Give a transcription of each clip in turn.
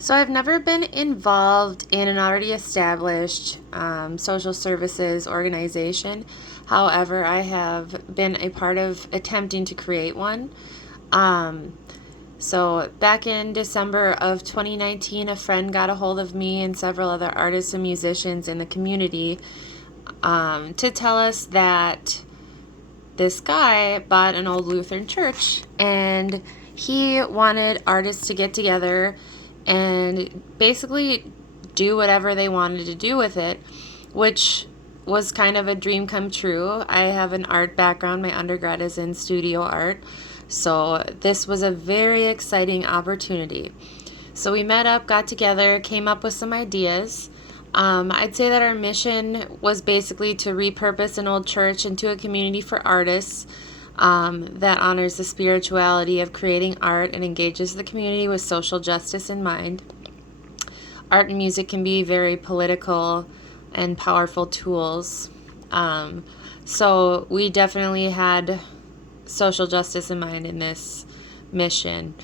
So I've never been involved in an already established social services organization. However, I have been a part of attempting to create one. Um, so back in December of 2019, a friend got a hold of me and several other artists and musicians in the community to tell us that this guy bought an old Lutheran church and he wanted artists to get together and basically do whatever they wanted to do with it, which was kind of a dream come true. I have an art background. My undergrad is in studio art. So this was a very exciting opportunity. So we met up, got together, came up with some ideas. I'd say that our mission was basically to repurpose an old church into a community for artists that honors the spirituality of creating art and engages the community with social justice in mind. Art and music can be very political and powerful tools. So we definitely had social justice in mind in this mission.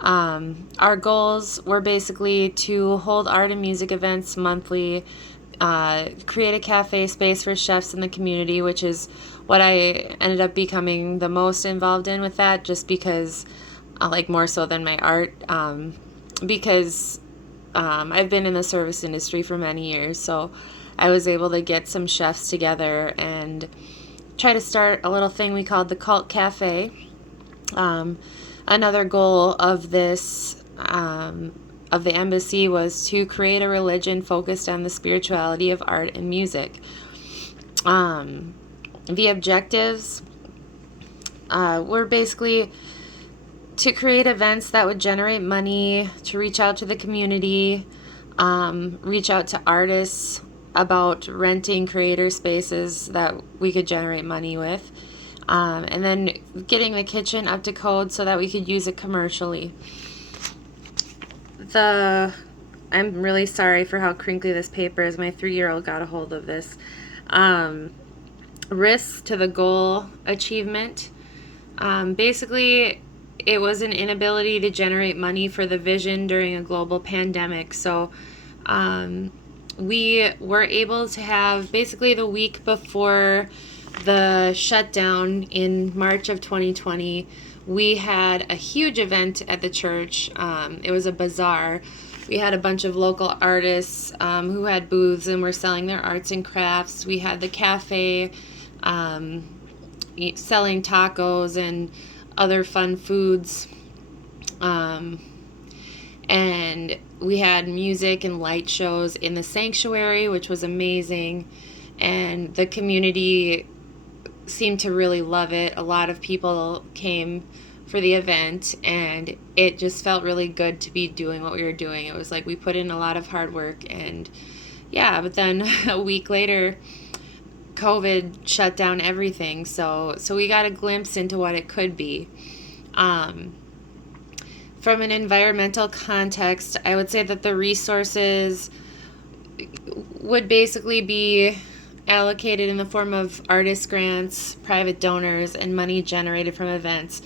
Our goals were basically to hold art and music events monthly, create a cafe space for chefs in the community, which is what I ended up becoming the most involved in with that, just because I like more so than my art, because I've been in the service industry for many years, so I was able to get some chefs together and try to start a little thing we called the Cult Cafe. Another goal of this of the embassy was to create a religion focused on the spirituality of art and music. The objectives were basically to create events that would generate money, to reach out to the community, reach out to artists about renting creator spaces that we could generate money with, and then getting the kitchen up to code so that we could use it commercially. I'm really sorry for how crinkly this paper is. My 3-year-old got a hold of this. Risks to the goal achievement. Basically, it was an inability to generate money for the vision during a global pandemic. So we were able to have basically the week before the shutdown in March of 2020, we had a huge event at the church. It was a bazaar. We had a bunch of local artists who had booths and were selling their arts and crafts. We had the cafe selling tacos and other fun foods. And we had music and light shows in the sanctuary, which was amazing. And the community seemed to really love it. A lot of people came for the event, and it just felt really good to be doing what we were doing. It was like we put in a lot of hard work, and yeah, but then a week later, COVID shut down everything. So we got a glimpse into what it could be. From an environmental context, I would say that the resources would basically be allocated in the form of artist grants, private donors, and money generated from events.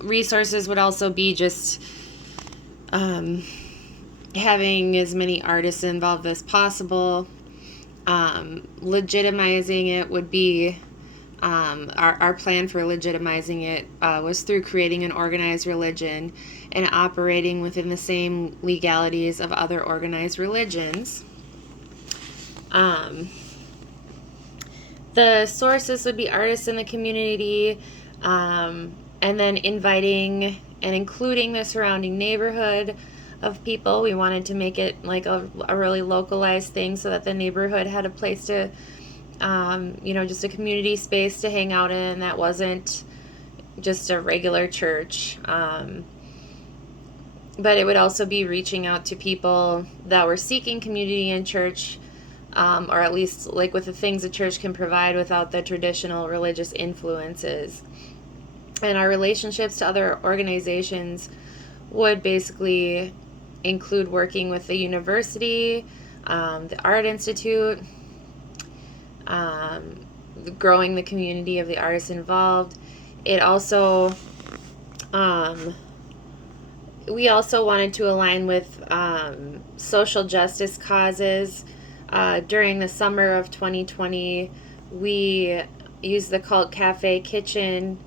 Resources would also be just having as many artists involved as possible. Legitimizing it would be our plan for legitimizing it was through creating an organized religion and operating within the same legalities of other organized religions. The sources would be artists in the community, and then inviting and including the surrounding neighborhood of people. We wanted to make it like a really localized thing so that the neighborhood had a place to, just a community space to hang out in that wasn't just a regular church. But it would also be reaching out to people that were seeking community in church, or at least like with the things a church can provide without the traditional religious influences. And our relationships to other organizations would basically include working with the university, the Art Institute, growing the community of the artists involved. It also we also wanted to align with social justice causes. During the summer of 2020, we used the Cult Cafe kitchen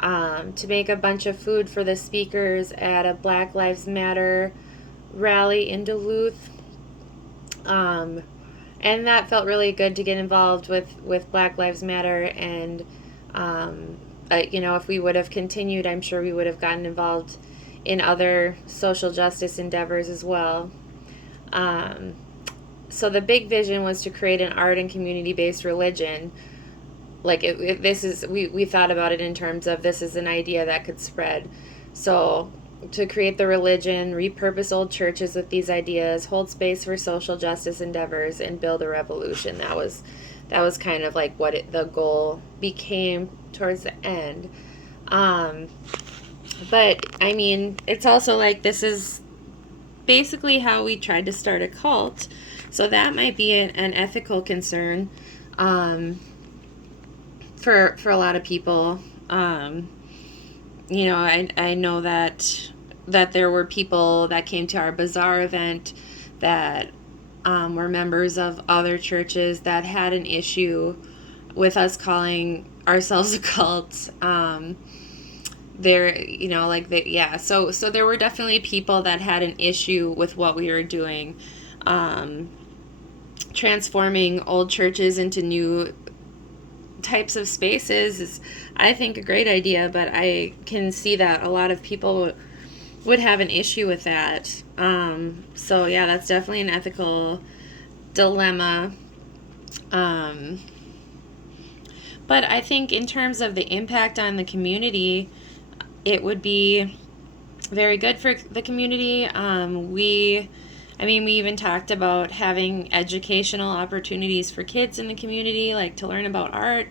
to make a bunch of food for the speakers at a Black Lives Matter rally in Duluth. Um, and that felt really good to get involved with Black Lives Matter. And, if we would have continued, I'm sure we would have gotten involved in other social justice endeavors as well. Um, so the big vision was to create an art and community-based religion. Like this is we thought about it in terms of this is an idea that could spread. So to create the religion, repurpose old churches with these ideas, hold space for social justice endeavors, and build a revolution. That was kind of like what the goal became towards the end. But I mean, it's also like this is basically how we tried to start a cult. So that might be an ethical concern for a lot of people. I know that there were people that came to our bazaar event that were members of other churches that had an issue with us calling ourselves a cult. So there were definitely people that had an issue with what we were doing. Transforming old churches into new types of spaces is, I think, a great idea, but I can see that a lot of people would have an issue with that. So yeah, that's definitely an ethical dilemma. But I think in terms of the impact on the community, it would be very good for the community. We even talked about having educational opportunities for kids in the community, like to learn about art.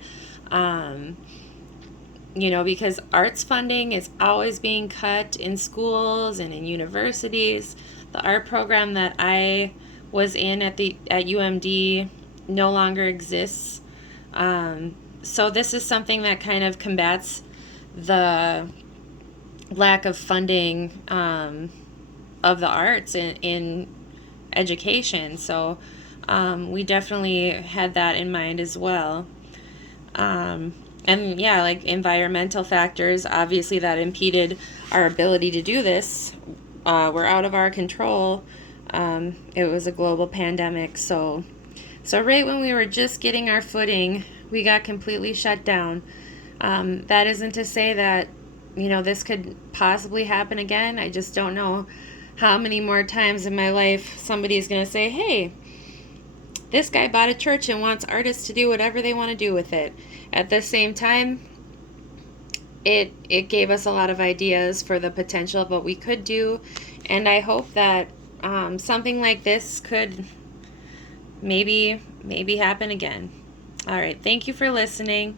Because arts funding is always being cut in schools and in universities. The art program that I was in at UMD no longer exists. So this is something that kind of combats the lack of funding of the arts in education. So we definitely had that in mind as well. And yeah, like environmental factors, obviously that impeded our ability to do this. Were out of our control. It was a global pandemic. So right when we were just getting our footing, we got completely shut down. That isn't to say that, this could possibly happen again. I just don't know how many more times in my life somebody's going to say, hey, this guy bought a church and wants artists to do whatever they want to do with it. At the same time, it gave us a lot of ideas for the potential of what we could do. And I hope that something like this could maybe happen again. All right. Thank you for listening.